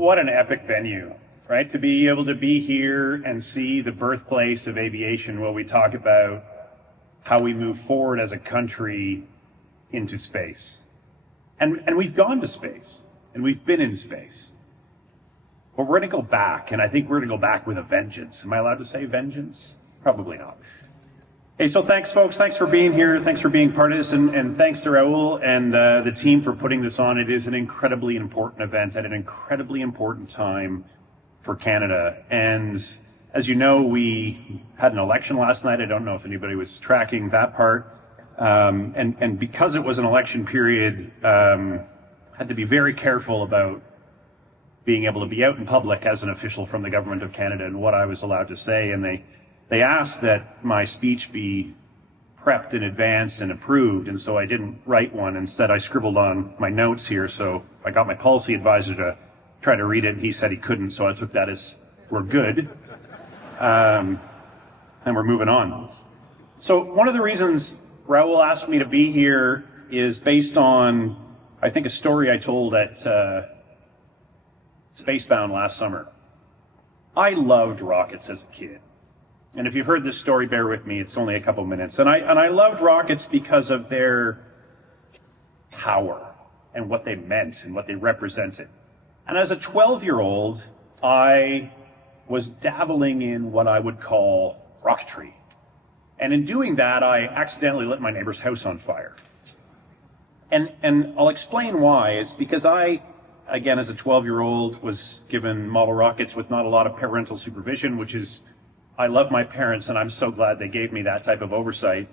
What an epic venue, right? To be able to be here and see the birthplace of aviation while we talk about how we move forward as a country into space. And we've gone to space, and we've been in space. But we're going to go back, and I think we're going to go back with a vengeance. Am I allowed to say vengeance? Probably not. Hey, so thanks, folks. Thanks for being here. Thanks for being part of this. And thanks to Raul and the team for putting this on. It is an incredibly important event at an incredibly important time for Canada. And as you know, we had an election last night. I don't know if anybody was tracking that part. And because it was an election period, had to be very careful about being able to be out in public as an official from the government of Canada and what I was allowed to say. And they asked that my speech be prepped in advance and approved, and so I didn't write one. Instead, I scribbled on my notes here, so I got my policy advisor to try to read it, and he said he couldn't, so I took that as we're good. And we're moving on. So one of the reasons Raul asked me to be here is based on, I think, a story I told at Spacebound last summer. I loved rockets as a kid. And if you've heard this story, bear with me, it's only a couple minutes. And I loved rockets because of their power and what they meant and what they represented. And as a 12-year-old, I was dabbling in what I would call rocketry. And in doing that, I accidentally lit my neighbor's house on fire. And I'll explain why. It's because I, again, as a 12-year-old, was given model rockets with not a lot of parental supervision, which is, I love my parents, and I'm so glad they gave me that type of oversight.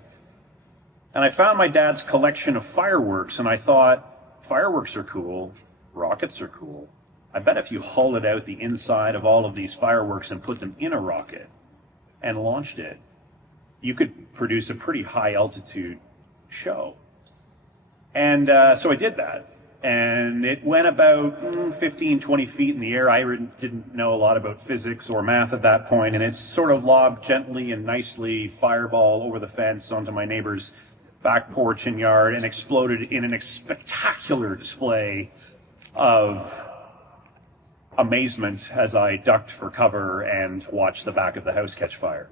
And I found my dad's collection of fireworks, and I thought, fireworks are cool, rockets are cool. I bet if you hollowed out the inside of all of these fireworks and put them in a rocket and launched it, you could produce a pretty high altitude show. And so I did that. And it went about 15, 20 feet in the air. I didn't know a lot about physics or math at that point, and it sort of lobbed gently and nicely fireball over the fence onto my neighbor's back porch and yard and exploded in a spectacular display of amazement as I ducked for cover and watched the back of the house catch fire.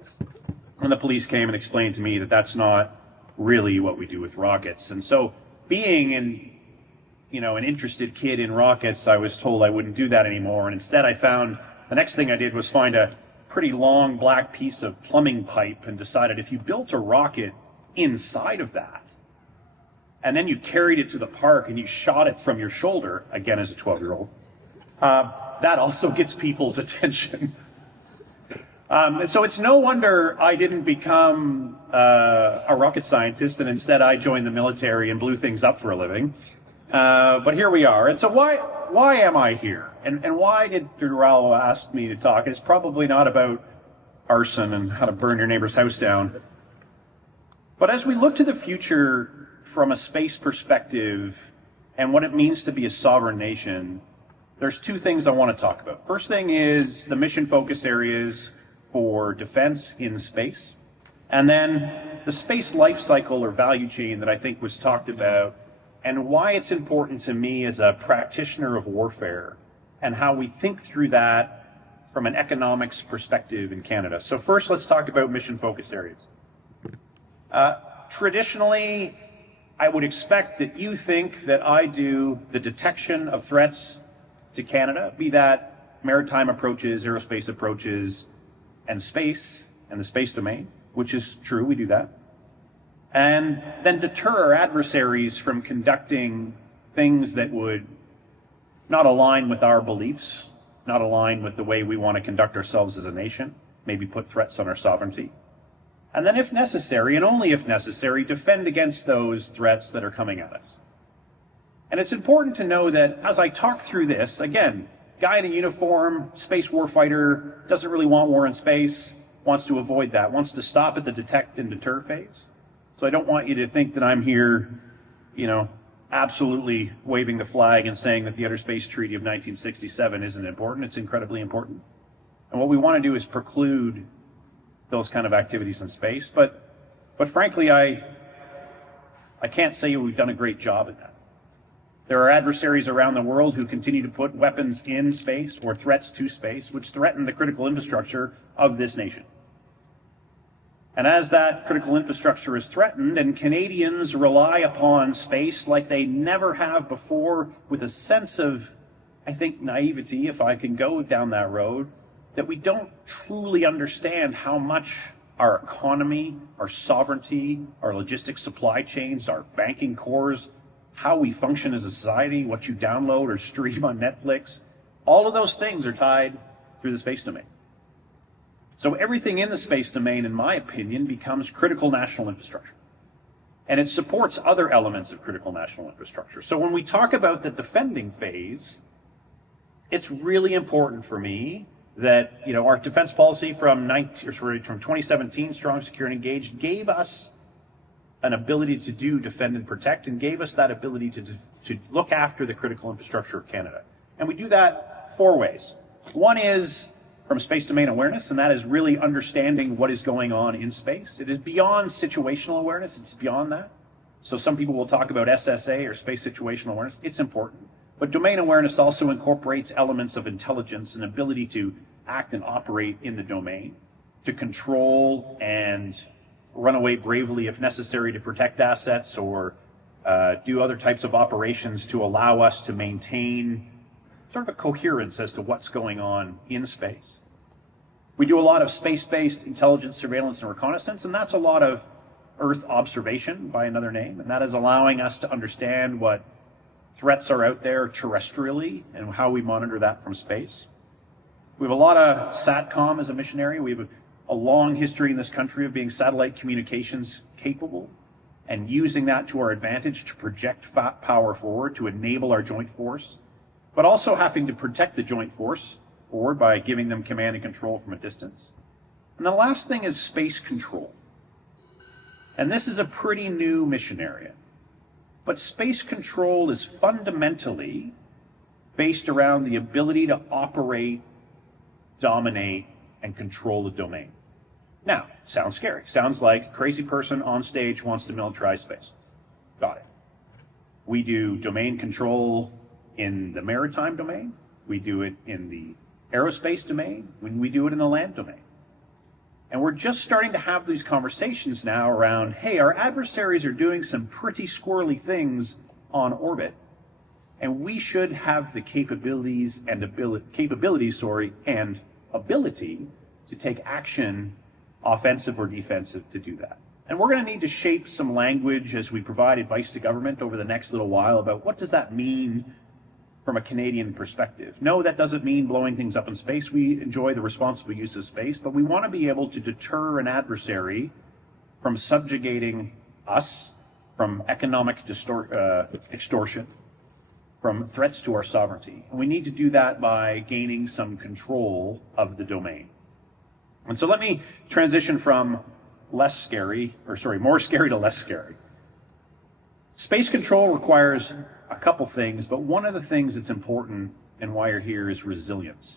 And the police came and explained to me that that's not really what we do with rockets. And so being an interested kid in rockets, I was told I wouldn't do that anymore. And instead the next thing I did was find a pretty long black piece of plumbing pipe and decided if you built a rocket inside of that, and then you carried it to the park and you shot it from your shoulder, again as a 12-year-old, that also gets people's attention. And so it's no wonder I didn't become a rocket scientist, and instead I joined the military and blew things up for a living. But here we are. And so why am I here? And why did Raul ask me to talk? It's probably not about arson and how to burn your neighbor's house down. But as we look to the future from a space perspective and what it means to be a sovereign nation, there's two things I want to talk about. First thing is the mission focus areas for defense in space. And then the space life cycle or value chain that I think was talked about, and why it's important to me as a practitioner of warfare and how we think through that from an economics perspective in Canada. So first, let's talk about mission focus areas. Traditionally, I would expect that you think that I do the detection of threats to Canada, be that maritime approaches, aerospace approaches, and space, and the space domain, which is true, we do that. And then deter our adversaries from conducting things that would not align with our beliefs, not align with the way we want to conduct ourselves as a nation, maybe put threats on our sovereignty. And then if necessary, and only if necessary, defend against those threats that are coming at us. And it's important to know that as I talk through this, again, guy in a uniform, space warfighter, doesn't really want war in space, wants to avoid that, wants to stop at the detect and deter phase. So I don't want you to think that I'm here, absolutely waving the flag and saying that the Outer Space Treaty of 1967 isn't important. It's incredibly important. And what we want to do is preclude those kind of activities in space. But frankly, I can't say we've done a great job at that. There are adversaries around the world who continue to put weapons in space or threats to space, which threaten the critical infrastructure of this nation. And as that critical infrastructure is threatened, and Canadians rely upon space like they never have before, with a sense of, I think, naivety, if I can go down that road, that we don't truly understand how much our economy, our sovereignty, our logistics supply chains, our banking cores, how we function as a society, what you download or stream on Netflix, all of those things are tied through the space domain. So everything in the space domain, in my opinion, becomes critical national infrastructure. And it supports other elements of critical national infrastructure. So when we talk about the defending phase, it's really important for me that, our defense policy from 2017, Strong, Secure, and Engaged, gave us an ability to do defend and protect, and gave us that ability to look after the critical infrastructure of Canada. And we do that 4 ways. One is from space domain awareness, and that is really understanding what is going on in space. It is beyond situational awareness, it's beyond that. So some people will talk about SSA or space situational awareness. It's important. But domain awareness also incorporates elements of intelligence and ability to act and operate in the domain, to control and run away bravely if necessary to protect assets, or do other types of operations to allow us to maintain sort of a coherence as to what's going on in space. We do a lot of space-based intelligence, surveillance, and reconnaissance, and that's a lot of Earth observation by another name, and that is allowing us to understand what threats are out there terrestrially and how we monitor that from space. We have a lot of SATCOM as a mission area. We have a long history in this country of being satellite communications capable and using that to our advantage to project power forward, to enable our joint force, but also having to protect the joint force forward by giving them command and control from a distance. And the last thing is space control. And this is a pretty new mission area. But space control is fundamentally based around the ability to operate, dominate, and control the domain. Now, sounds scary. Sounds like a crazy person on stage wants to militarize space. Got it. We do domain control in the maritime domain. We do it in the aerospace domain. We do it in the land domain. And we're just starting to have these conversations now around, hey, our adversaries are doing some pretty squirrely things on orbit, and we should have the capabilities and ability to take action, offensive or defensive, to do that. And we're going to need to shape some language as we provide advice to government over the next little while about what does that mean from a Canadian perspective. No, that doesn't mean blowing things up in space. We enjoy the responsible use of space, but we want to be able to deter an adversary from subjugating us, from economic extortion, from threats to our sovereignty. And we need to do that by gaining some control of the domain. And so let me transition from more scary to less scary. Space control requires a couple things, but one of the things that's important and why you're here is resilience.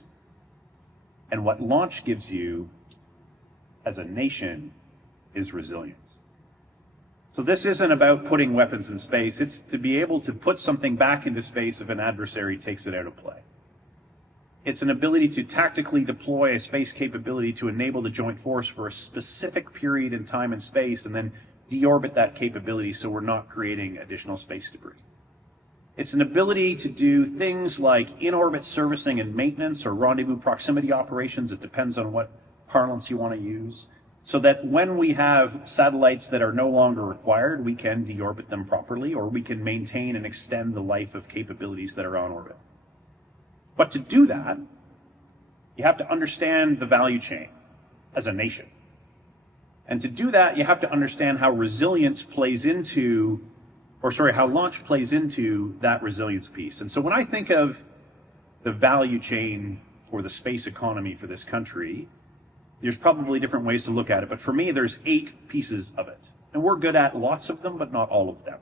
And what launch gives you as a nation is resilience. So this isn't about putting weapons in space. It's to be able to put something back into space if an adversary takes it out of play. It's an ability to tactically deploy a space capability to enable the joint force for a specific period in time and space, and then deorbit that capability so we're not creating additional space debris. It's an ability to do things like in-orbit servicing and maintenance, or rendezvous proximity operations. It depends on what parlance you want to use, so that when we have satellites that are no longer required, we can deorbit them properly, or we can maintain and extend the life of capabilities that are on orbit. But to do that, you have to understand the value chain as a nation. And to do that, you have to understand how resilience plays into, how launch plays into that resilience piece. And so when I think of the value chain for the space economy for this country, there's probably different ways to look at it. But for me, there's 8 pieces of it. And we're good at lots of them, but not all of them.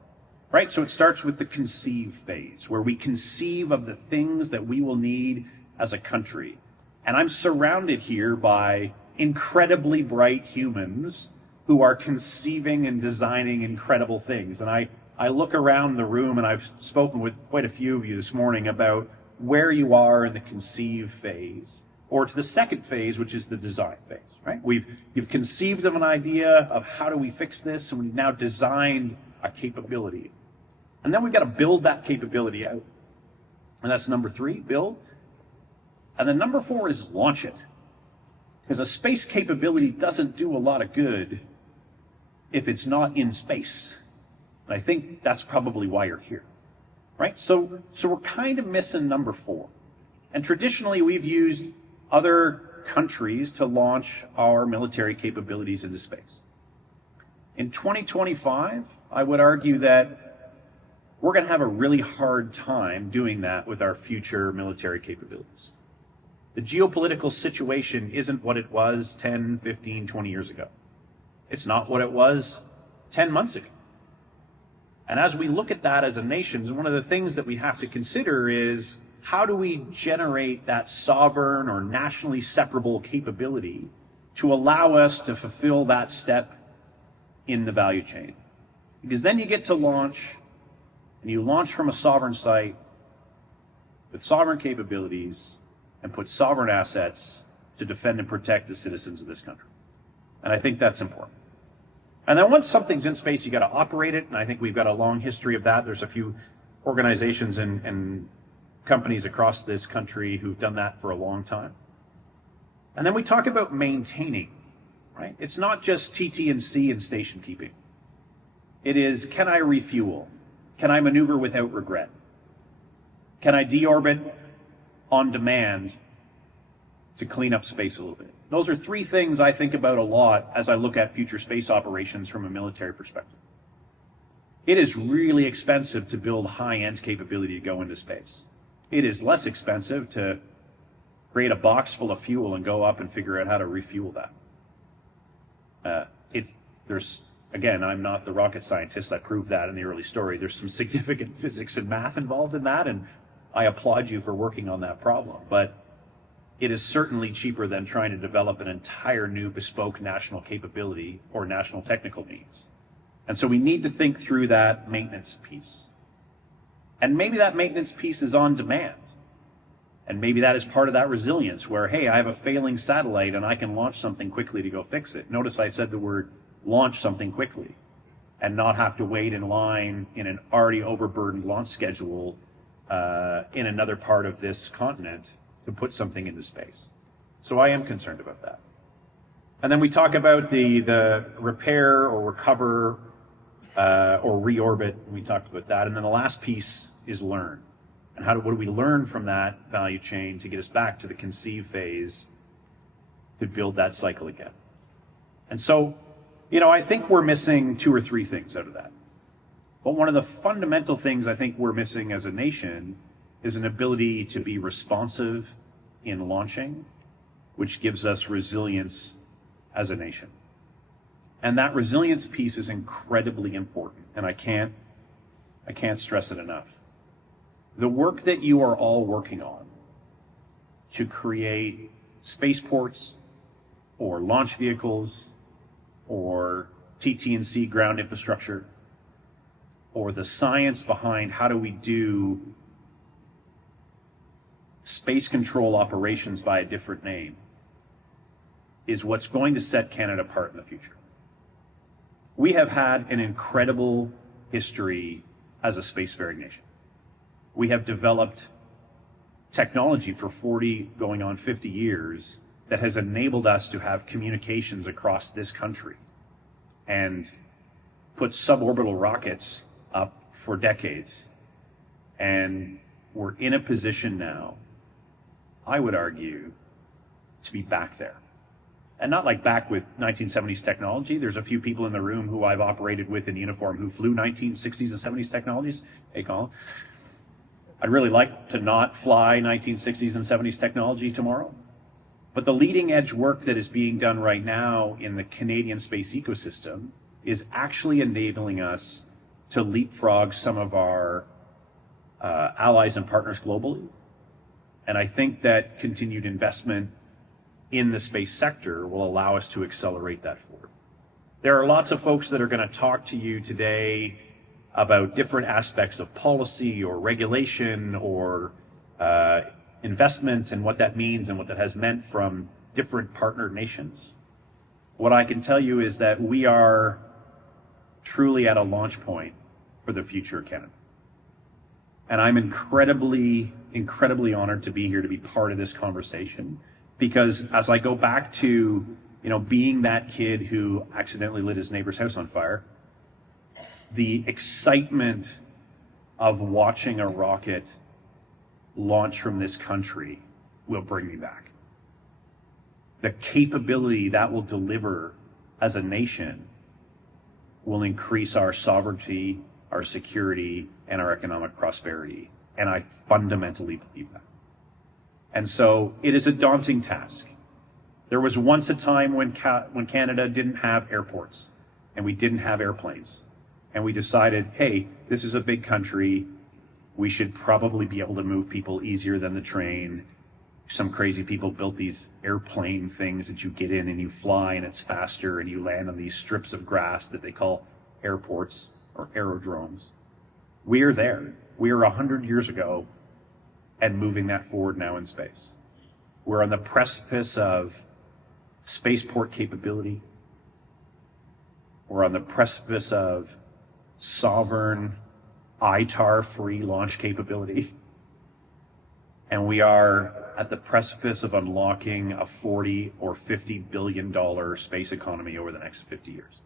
Right? So it starts with the conceive phase, where we conceive of the things that we will need as a country. And I'm surrounded here by incredibly bright humans who are conceiving and designing incredible things. And I look around the room, and I've spoken with quite a few of you this morning about where you are in the conceive phase, or to the second phase, which is the design phase, right? You've conceived of an idea of how do we fix this, and we've now designed a capability. And then we've got to build that capability out. And that's number 3, build. And then number 4 is launch it. Because a space capability doesn't do a lot of good if it's not in space. And I think that's probably why you're here, right? So we're kind of missing number 4. And traditionally, we've used other countries to launch our military capabilities into space. In 2025, I would argue that we're going to have a really hard time doing that with our future military capabilities. The geopolitical situation isn't what it was 10, 15, 20 years ago. It's not what it was 10 months ago. And as we look at that as a nation, one of the things that we have to consider is, how do we generate that sovereign or nationally separable capability to allow us to fulfill that step in the value chain? Because then you get to launch, and you launch from a sovereign site with sovereign capabilities and put sovereign assets to defend and protect the citizens of this country. And I think that's important. And then once something's in space, you got to operate it. And I think we've got a long history of that. There's a few organizations and companies across this country who've done that for a long time. And then we talk about maintaining, right? It's not just TT&C and station keeping. It is, can I refuel? Can I maneuver without regret? Can I deorbit on demand to clean up space a little bit? Those are 3 things I think about a lot as I look at future space operations from a military perspective. It is really expensive to build high-end capability to go into space. It is less expensive to create a box full of fuel and go up and figure out how to refuel that. Again, I'm not the rocket scientist. I proved that in the early story. There's some significant physics and math involved in that, and I applaud you for working on that problem. But it is certainly cheaper than trying to develop an entire new bespoke national capability or national technical needs. And so we need to think through that maintenance piece. And maybe that maintenance piece is on demand. And maybe that is part of that resilience where, hey, I have a failing satellite and I can launch something quickly to go fix it. Notice I said the word launch something quickly, and not have to wait in line in an already overburdened launch schedule in another part of this continent to put something into space. So I am concerned about that. And then we talk about the repair or recover or reorbit. We talked about that. And then the last piece is learn. And what do we learn from that value chain to get us back to the conceive phase to build that cycle again? And so, I think we're missing 2 or 3 things out of that. But one of the fundamental things I think we're missing as a nation is an ability to be responsive in launching, which gives us resilience as a nation. And that resilience piece is incredibly important, and I can't stress it enough. The work that you are all working on to create spaceports or launch vehicles or TT&C ground infrastructure, or the science behind how do we do space control operations by a different name, is what's going to set Canada apart in the future. We have had an incredible history as a spacefaring nation. We have developed technology for 40, going on 50 years that has enabled us to have communications across this country and put suborbital rockets up for decades. And we're in a position now, I would argue, to be back there. And not like back with 1970s technology. There's a few people in the room who I've operated with in uniform who flew 1960s and 70s technologies. Hey, Colin. I'd really like to not fly 1960s and 70s technology tomorrow. But the leading edge work that is being done right now in the Canadian space ecosystem is actually enabling us to leapfrog some of our allies and partners globally. And I think that continued investment in the space sector will allow us to accelerate that forward. There are lots of folks that are going to talk to you today about different aspects of policy or regulation or investment and what that means and what that has meant from different partner nations. What I can tell you is that we are truly at a launch point for the future of Canada. And I'm incredibly, incredibly honored to be here to be part of this conversation, because as I go back to, being that kid who accidentally lit his neighbor's house on fire, the excitement of watching a rocket launch from this country will bring me back. The capability that will deliver as a nation will increase our sovereignty, our security, and our economic prosperity. And I fundamentally believe that. And so it is a daunting task. There was once a time when Canada didn't have airports and we didn't have airplanes. And we decided, hey, this is a big country. We should probably be able to move people easier than the train. Some crazy people built these airplane things that you get in and you fly and it's faster and you land on these strips of grass that they call airports or aerodromes. We are there. We are 100 years ago and moving that forward now in space. We're on the precipice of spaceport capability. We're on the precipice of sovereign ITAR-free launch capability. And we are at the precipice of unlocking a $40 or $50 billion space economy over the next 50 years.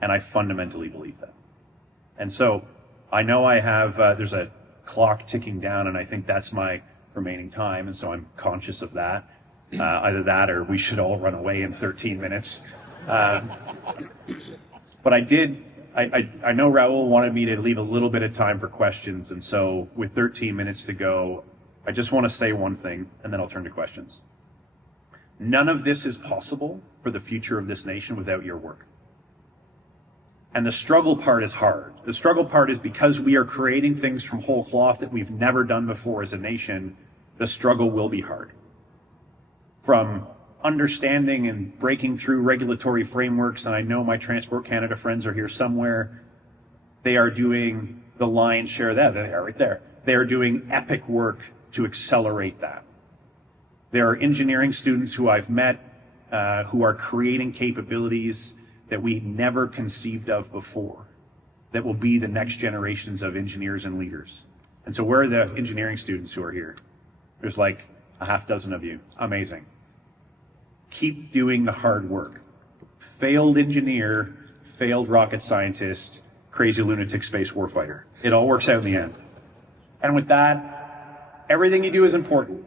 And I fundamentally believe that. And so I know I have, there's a clock ticking down, and I think that's my remaining time. And so I'm conscious of that. Either that or we should all run away in 13 minutes. But I know Raul wanted me to leave a little bit of time for questions. And so with 13 minutes to go, I just want to say one thing, and then I'll turn to questions. None of this is possible for the future of this nation without your work. And the struggle part is hard. The struggle part is because we are creating things from whole cloth that we've never done before as a nation, the struggle will be hard. From understanding and breaking through regulatory frameworks, and I know my Transport Canada friends are here somewhere, they are doing the lion's share of that. They are right there. They are doing epic work to accelerate that. There are engineering students who I've met who are creating capabilities that we never conceived of before, that will be the next generations of engineers and leaders. And so where are the engineering students who are here? There's like a half dozen of you. Amazing. Keep doing the hard work. Failed engineer, failed rocket scientist, crazy lunatic space warfighter. It all works out in the end. And with that, everything you do is important.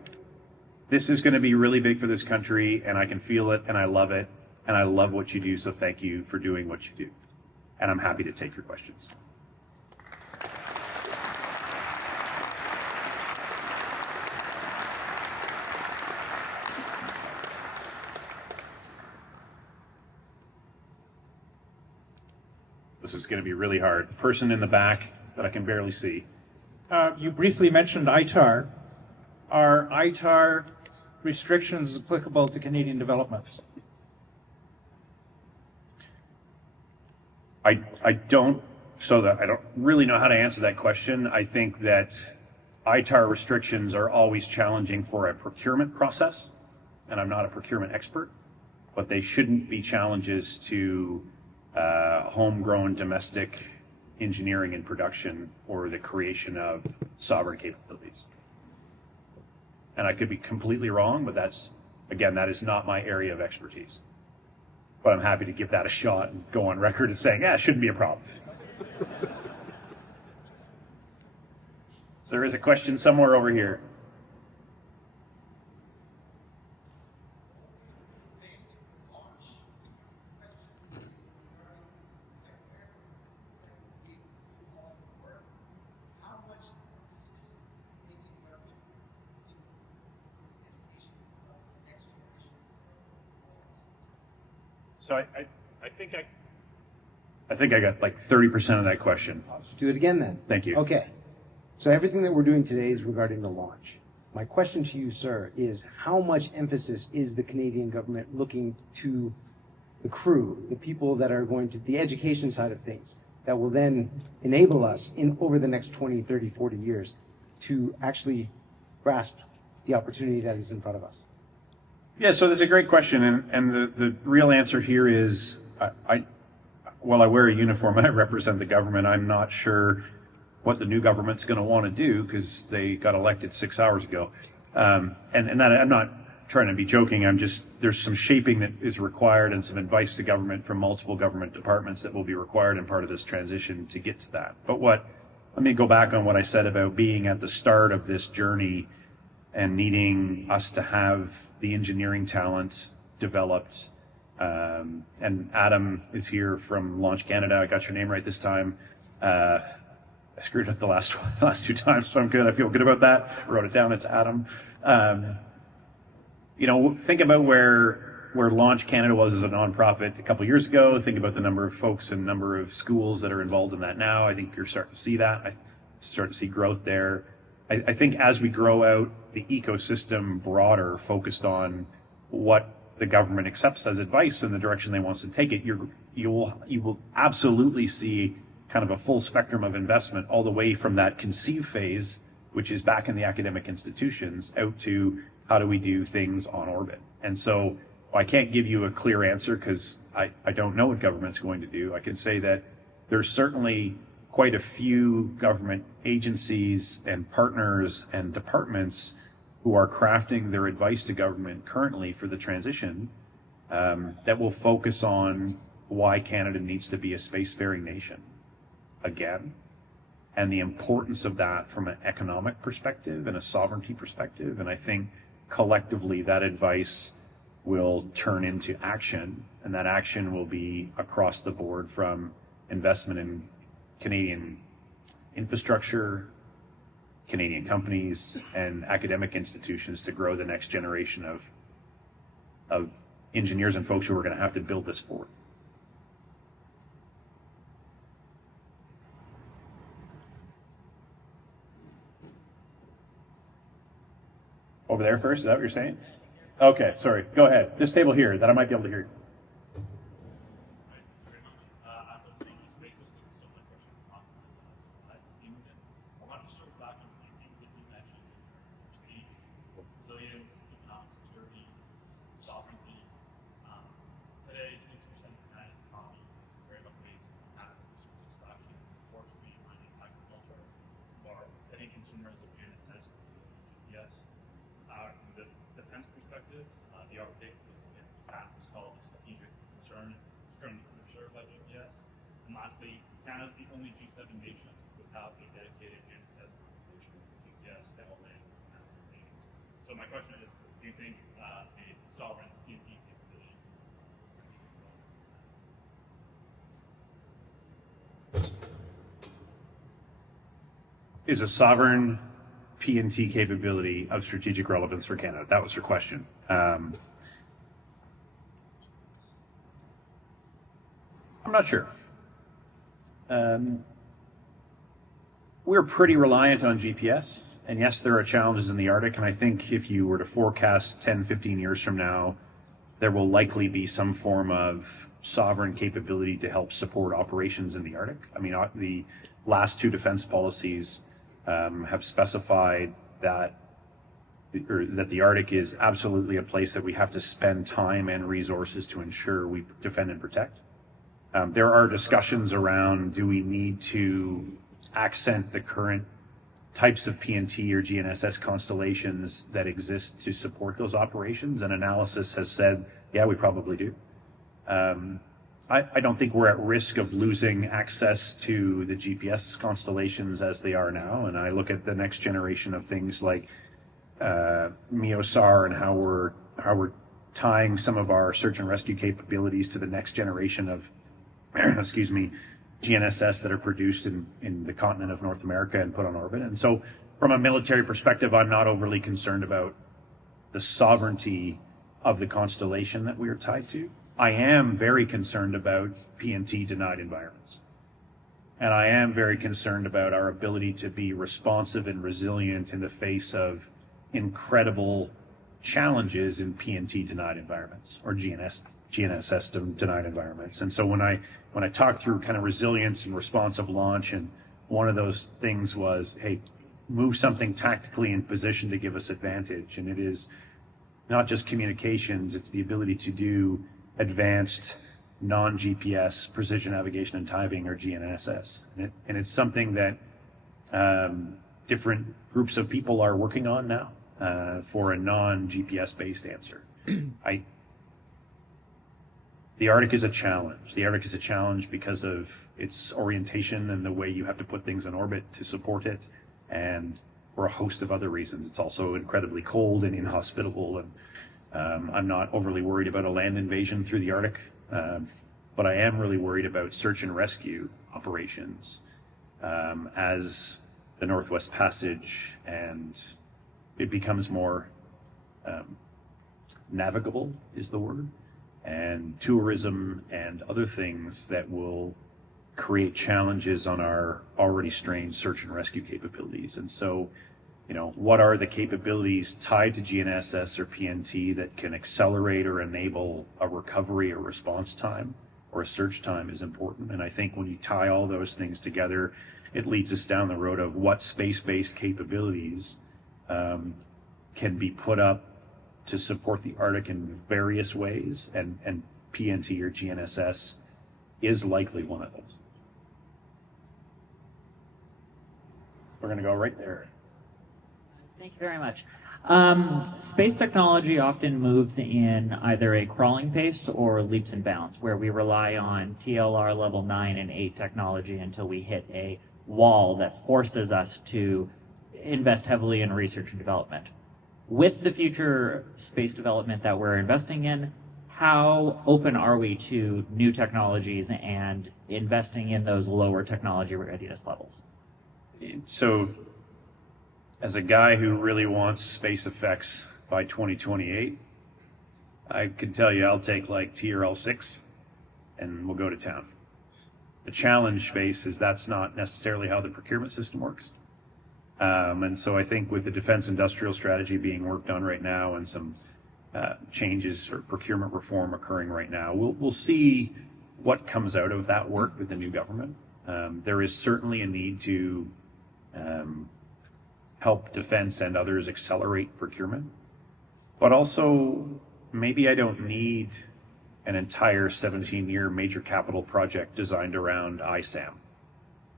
This is going to be really big for this country, and I can feel it, and I love it, and I love what you do, so thank you for doing what you do. And I'm happy to take your questions. This is going to be really hard. Person in the back that I can barely see. You briefly mentioned ITAR. Are ITAR restrictions applicable to Canadian developments? I don't really know how to answer that question. I think that ITAR restrictions are always challenging for a procurement process, and I'm not a procurement expert, but they shouldn't be challenges to homegrown domestic engineering and production or the creation of sovereign capabilities. And I could be completely wrong, but that is not my area of expertise. But I'm happy to give that a shot and go on record as saying, it shouldn't be a problem. There is a question somewhere over here. So I think I got like 30% of that question. I'll just do it again then. Thank you. Okay. So everything that we're doing today is regarding the launch. My question to you, sir, is how much emphasis is the Canadian government looking to the crew, the people that are going to, the education side of things, that will then enable us in over the next 20, 30, 40 years to actually grasp the opportunity that is in front of us? Yeah, so that's a great question, and the real answer here is, while I wear a uniform and I represent the government, I'm not sure what the new government's going to want to do because they got elected 6 hours ago. And that, I'm not trying to be joking. There's some shaping that is required and some advice to government from multiple government departments that will be required in part of this transition to get to that. But let me go back on what I said about being at the start of this journey and needing us to have the engineering talent developed. And Adam is here from Launch Canada. I got your name right this time. I screwed up the last two times, so I'm good. I feel good about that. I wrote it down. It's Adam. Think about where Launch Canada was as a nonprofit a couple years ago. Think about the number of folks and number of schools that are involved in that now. I think you're starting to see that. I start to see growth there. I think as we grow out the ecosystem broader, focused on what the government accepts as advice and the direction they want to take it, you will absolutely see kind of a full spectrum of investment all the way from that conceive phase, which is back in the academic institutions, out to how do we do things on orbit. And so I can't give you a clear answer because I don't know what government's going to do. I can say that there's certainly quite a few government agencies and partners and departments who are crafting their advice to government currently for the transition that will focus on why Canada needs to be a spacefaring nation again, and the importance of that from an economic perspective and a sovereignty perspective. And I think collectively that advice will turn into action, and that action will be across the board, from investment in Canadian infrastructure, Canadian companies, and academic institutions to grow the next generation of engineers and folks who are going to have to build this forward. Over there first, is that what you're saying? Okay, sorry. Go ahead. This table here, that I might be able to hear. Canada's the only G7 nation without a dedicated GNSS constellation with GPS, downlink, and something. So my question is, do you think a sovereign PNT capability is a sovereign PNT capability of strategic relevance for Canada? That was your question. I'm not sure. We're pretty reliant on GPS, and yes, there are challenges in the Arctic, and I think if you were to forecast 10, 15 years from now, there will likely be some form of sovereign capability to help support operations in the Arctic. I mean, the last two defense policies have specified that the Arctic is absolutely a place that we have to spend time and resources to ensure we defend and protect. There are discussions around, do we need to accent the current types of PNT or GNSS constellations that exist to support those operations? And analysis has said, yeah, we probably do. I don't think we're at risk of losing access to the GPS constellations as they are now. And I look at the next generation of things like MEOSAR and how we're tying some of our search and rescue capabilities to the next generation of GNSS that are produced in the continent of North America and put on orbit. And so from a military perspective, I'm not overly concerned about the sovereignty of the constellation that we are tied to. I am very concerned about PNT denied environments. And I am very concerned about our ability to be responsive and resilient in the face of incredible challenges in PNT denied environments, or GNSS denied environments. And so when I talked through kind of resilience and responsive launch, and one of those things was, hey, move something tactically in position to give us advantage. And it is not just communications, it's the ability to do advanced non-GPS precision navigation and timing, or GNSS. And it's something that different groups of people are working on now for a non-GPS based answer. The Arctic is a challenge. The Arctic is a challenge because of its orientation and the way you have to put things in orbit to support it, and for a host of other reasons. It's also incredibly cold and inhospitable, and I'm not overly worried about a land invasion through the Arctic, but I am really worried about search and rescue operations as the Northwest Passage and it becomes more navigable is the word, and tourism and other things that will create challenges on our already strained search and rescue capabilities. And so, you know, what are the capabilities tied to GNSS or PNT that can accelerate or enable a recovery or response time or a search time is important. And I think when you tie all those things together, it leads us down the road of what space-based capabilities can be put up to support the Arctic in various ways, and PNT or GNSS is likely one of those. We're going to go right there. Thank you very much. Space technology often moves in either a crawling pace or leaps and bounds, where we rely on TLR level 9 and 8 technology until we hit a wall that forces us to invest heavily in research and development. With the future space development that we're investing in, how open are we to new technologies and investing in those lower technology readiness levels? So, as a guy who really wants space effects by 2028, I can tell you I'll take like TRL 6 and we'll go to town. The challenge space is that's not necessarily how the procurement system works. And so I think with the defense industrial strategy being worked on right now and some changes or procurement reform occurring right now, we'll see what comes out of that work with the new government. There is certainly a need to help defense and others accelerate procurement, but also maybe I don't need an entire 17-year major capital project designed around ISAM.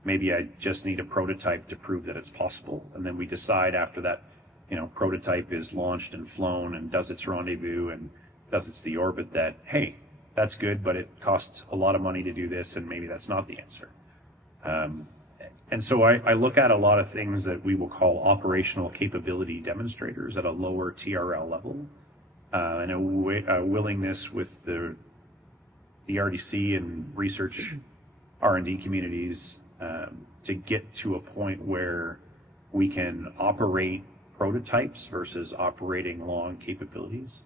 Maybe I just need a prototype to prove that it's possible, and then we decide after that, you know, prototype is launched and flown and does its rendezvous and does its deorbit, that, hey, that's good, but it costs a lot of money to do this, and maybe that's not the answer. And so I look at a lot of things that we will call operational capability demonstrators at a lower TRL level, and a willingness with the RDC and research R&D communities to get to a point where we can operate prototypes versus operating long capabilities.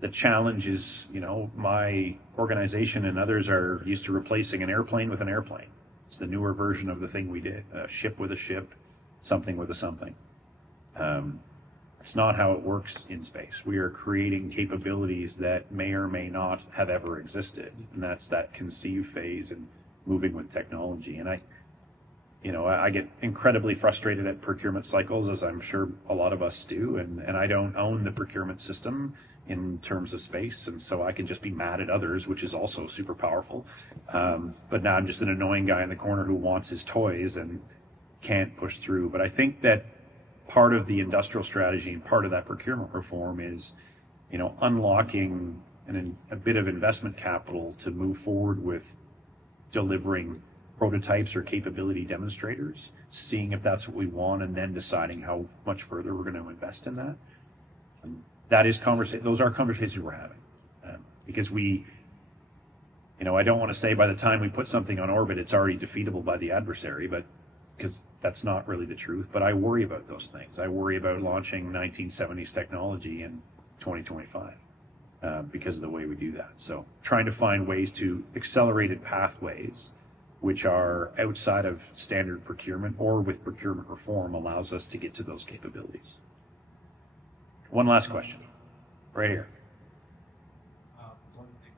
The challenge is, you know, my organization and others are used to replacing an airplane with an airplane. It's the newer version of the thing we did, a ship with a ship, something with a something. It's not how it works in space. We are creating capabilities that may or may not have ever existed, and that's that conceive phase and moving with technology. And I get incredibly frustrated at procurement cycles, as I'm sure a lot of us do, and I don't own the procurement system in terms of space, and so I can just be mad at others, which is also super powerful. But now I'm just an annoying guy in the corner who wants his toys and can't push through. But I think that part of the industrial strategy and part of that procurement reform is, you know, unlocking a bit of investment capital to move forward with delivering prototypes or capability demonstrators, seeing if that's what we want, and then deciding how much further we're going to invest in that. Those are conversations we're having, because I don't want to say by the time we put something on orbit, it's already defeatable by the adversary, but because that's not really the truth. But I worry about those things. I worry about launching 1970s technology in 2025 because of the way we do that. So trying to find ways to accelerated pathways, which are outside of standard procurement or with procurement reform, allows us to get to those capabilities. One last question, right here. One of the things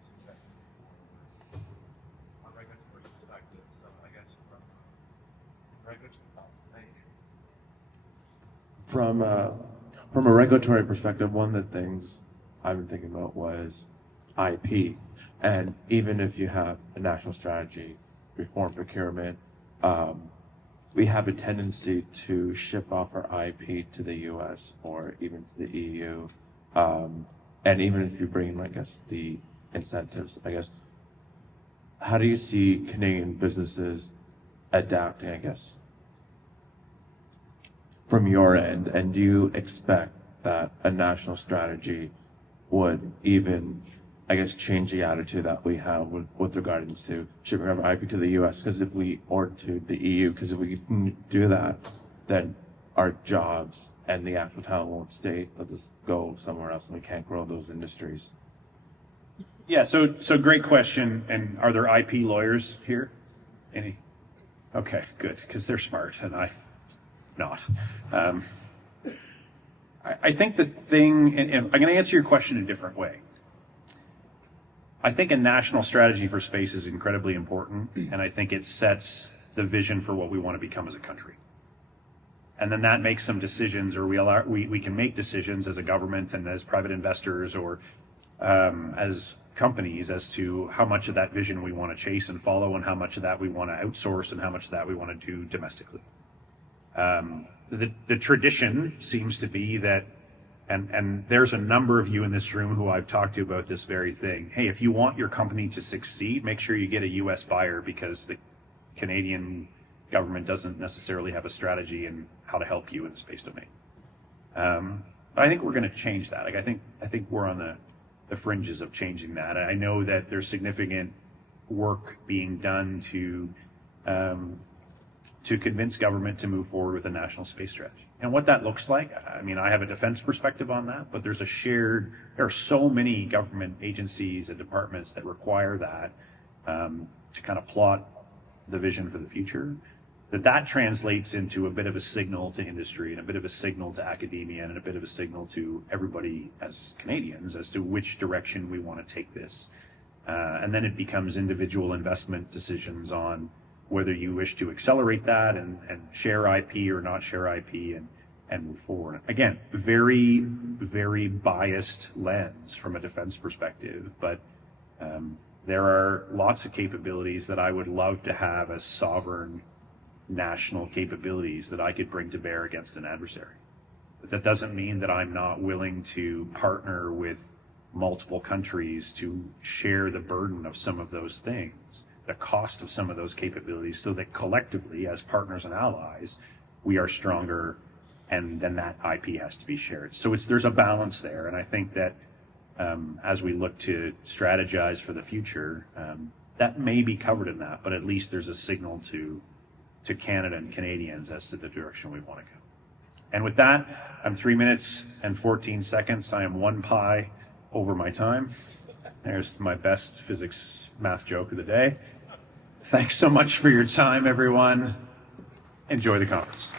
From a regulatory perspective, one of the things I've been thinking about was IP. And even if you have a national strategy, reform procurement, we have a tendency to ship off our IP to the US or even to the EU. And even if you bring, I guess, the incentives, I guess, how do you see Canadian businesses adapting, I guess, from your end? And do you expect that a national strategy would even, I guess, change the attitude that we have with regards to shipping our IP to the US? Because if we, or to the EU, because if we can do that, then our jobs and the actual talent won't stay. They'll just go somewhere else, and we can't grow those industries. Yeah, so great question. And are there IP lawyers here? Any? Okay, good, because they're smart and I'm not. I think the thing, and I'm going to answer your question in a different way. I think a national strategy for space is incredibly important, and I think it sets the vision for what we want to become as a country. And then that makes some decisions, or we can make decisions as a government and as private investors or as companies as to how much of that vision we want to chase and follow, and how much of that we want to outsource, and how much of that we want to do domestically. The tradition seems to be that, and there's a number of you in this room who I've talked to about this very thing. Hey, if you want your company to succeed, make sure you get a US buyer, because the Canadian government doesn't necessarily have a strategy in how to help you in the space domain. But I think we're going to change that. Like, I think we're on the fringes of changing that. I know that there's significant work being done to convince government to move forward with a national space strategy. And what that looks like, I mean, I have a defense perspective on that, but there are so many government agencies and departments that require that to kind of plot the vision for the future, that translates into a bit of a signal to industry and a bit of a signal to academia and a bit of a signal to everybody as Canadians as to which direction we want to take this. And then it becomes individual investment decisions on whether you wish to accelerate that and share IP or not share IP and move forward. Again, very, very biased lens from a defense perspective, but there are lots of capabilities that I would love to have as sovereign national capabilities that I could bring to bear against an adversary. But that doesn't mean that I'm not willing to partner with multiple countries to share the burden of some of those things, the cost of some of those capabilities, so that collectively, as partners and allies, we are stronger, and then that IP has to be shared. So there's a balance there, and I think that as we look to strategize for the future, that may be covered in that, but at least there's a signal to Canada and Canadians as to the direction we want to go. And with that, I'm 3 minutes and 14 seconds. I am 1 pi over my time. There's my best physics math joke of the day. Thanks so much for your time, everyone. Enjoy the conference.